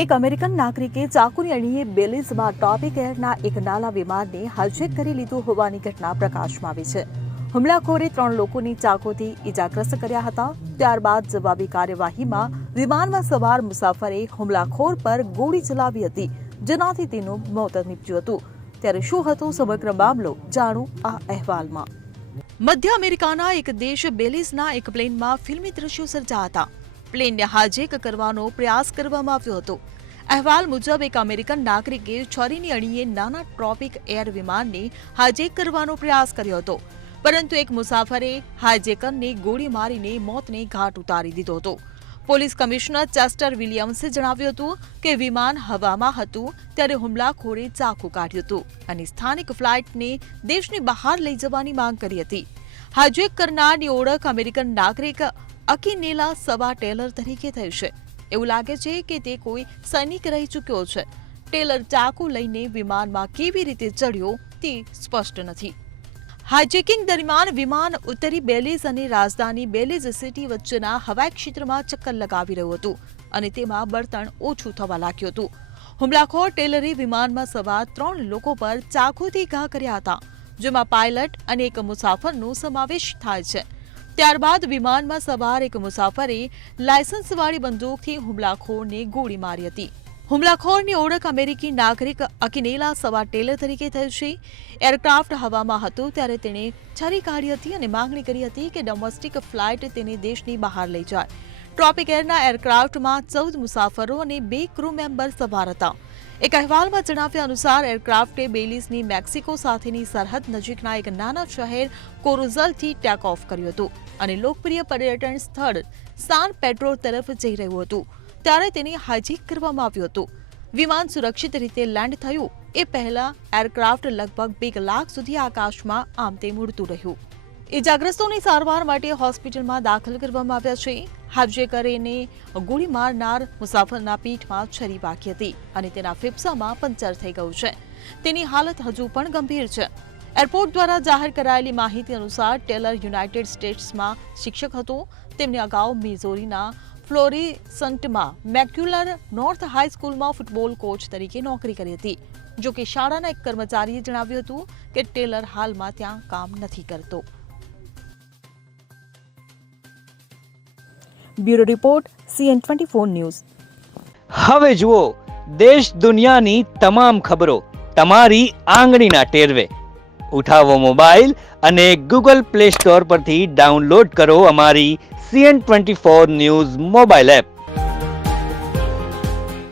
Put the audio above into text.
એક અમેરિકન નાગરિકે ચાકુની અણીએ બેલીઝમાં ટોપિક એરના એક નાના વિમાનને હાઇજેક કરી લીધું હોવાની ઘટના પ્રકાશમાં આવી છે. હુમલાખોરે 3 લોકોને ચાકુથી ઇજાગ્રસ્ત કર્યા હતા. ત્યારબાદ જવાબી કાર્યવાહીમાં વિમાનમાં સવાર મુસાફરે હુમલાખોર પર ગોળી ચલાવી હતી, જેનાથી તેનું મોત નીપજ્યું હતું. ત્યારે શું હતો સમગ્ર મામલો, જાણો આ અહેવાલમાં. મધ્ય અમેરિકાના એક દેશ બેલીઝના એક પ્લેનમાં ફિલ્મી દ્રશ્યો સર્જાયા હતા. પ્લેનને હાઇજેક કરવાનો પ્રયાસ કરવામાં આવ્યો હતો. અહેવાલ મુજબ એક અમેરિકન નાગરિકે છરીની અણીએ નાના ટ્રોપિક એર વિમાનને હાઇજેક કરવાનો પ્રયાસ કર્યો હતો, પરંતુ એક મુસાફરે હાઇજેકરને ગોળી મારીને મોતને ઘાટ ઉતારી દીધો હતો. પોલીસ કમિશનર ચેસ્ટર વિલિયમ્સે જણાવ્યું હતું કે વિમાન હવામાં હતું ત્યારે હુમલાખોરે ચાકુ કાઢ્યું હતું અને સ્થાનિક ફ્લાઇટને દેશની બહાર લઈ જવાની માંગ કરી હતી. હાઇજેક કરનારની ઓળખ અમેરિકન નાગરિક અકિનેલા સવા ટેલર તરીકે થઈ છે. એવું લાગે છે કે તે કોઈ સૈનિક રહી ચૂક્યો છે. ટેલર ચાકુ લઈને વિમાનમાં કેવી રીતે ચડ્યો તે સ્પષ્ટ નથી. હાઇજેકિંગ દરમિયાન વિમાન ઉત્તરી બેલીઝ અને રાજધાની બેલીઝ સિટી વચ્ચેના હવાઈ ક્ષેત્રમાં ચક્કર લગાવી રહ્યું હતું અને તેમાં બળતણ ઓછું થવા લાગ્યું હતું. હુમલાખોર ટેલરે વિમાનમાં સવાર 3 લોકો પર ચાકુથી ઘા કર્યા હતા, જેમાં પાયલટ અને એક મુસાફરનો સમાવેશ થાય છે. ત્યારબાદ વિમાનમાં સવાર એક મુસાફરે લાયસન્સવાળી બંદૂકથી હુમલાખોરને ગોળી મારી હતી. હુમલાખોરની ઓળખ અમેરિકી નાગરિક અકિનેલા સવા ટેલર તરીકે થઈ છે. એરક્રાફ્ટ હવામાં હતું ત્યારે તેણે છરી કાઢી હતી અને માંગણી કરી હતી કે ડોમેસ્ટિક ફ્લાઇટ તેને દેશની બહાર લઈ જાય. ટ્રોપિક એરના એરક્રાફ્ટમાં 14 મુસાફરો અને 2 ક્રૂ મેમ્બર સવાર હતા. એક અહેવાલમાં જણાવ્યા અનુસાર એરક્રાફ્ટે બેલીઝની મેક્સિકો સાથેની સરહદ નજીકના એક નાના શહેર કોરુઝલથી ટેક ઓફ કર્યું હતું અને લોકપ્રિય પર્યટન સ્થળ સાન પેડ્રો તરફ જઈ રહ્યું હતું. ત્યારે તેને હાઇજેક કરવામાં આવ્યું હતું. વિમાન સુરક્ષિત રીતે લેન્ડ થયું એ પહેલા એરક્રાફ્ટ લગભગ 2 કલાક સુધી આકાશમાં આમ તેમ ઉડતું રહ્યું. ઇજાગ્રસ્તોની સારવાર માટે હોસ્પિટલમાં દાખલ કરવામાં આવ્યા છે. હાઇજેકરને ગોળી મારનાર મુસાફરના પીઠમાં છરી વાગી હતી અને તેના ફેફસામાં પંચર થઈ ગયું છે. તેની હાલત હજુ પણ ગંભીર છે. એરપોર્ટ દ્વારા જાહેર કરાયેલી માહિતી અનુસાર ટેલર યુનાઇટેડ સ્ટેટ્સમાં શિક્ષક હતો. તેમને અગાઉ મિઝોરીના ફ્લોરિસન્ટમાં મેક્યુલર નોર્થ હાઈસ્કૂલમાં ફૂટબોલ કોચ તરીકે નોકરી કરી હતી. જો કે શાળાના એક કર્મચારીએ જણાવ્યું હતું કે ટેલર હાલમાં ત્યાં કામ નથી કરતો. Bureau report CN24 news. હવે જુઓ દેશ દુનિયાની તમામ ખબરો તમારી આંગળીના ટેરવે. ઉઠાવો મોબાઈલ અને Google Play Store પરથી ડાઉનલોડ કરો અમારી CN24 ન્યૂઝ મોબાઈલ એપ.